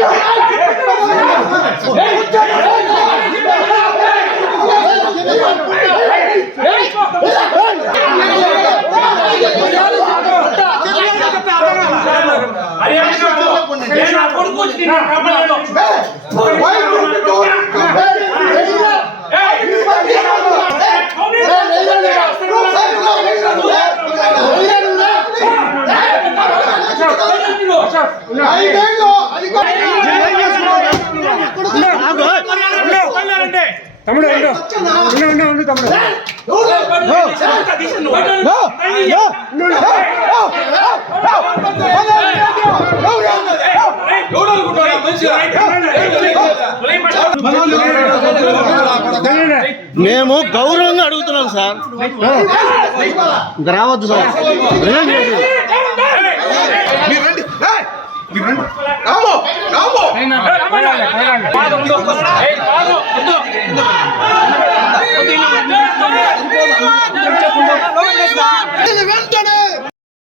Yeah. ¡Ahí vengo! ¡Ahí vengo! తమ్ముడు ఉండు ఉండు ఉండు తమ్ముడు మేము గౌరవంగా అడుగుతున్నాం సార్ రావద్దు సార్ రామో రామో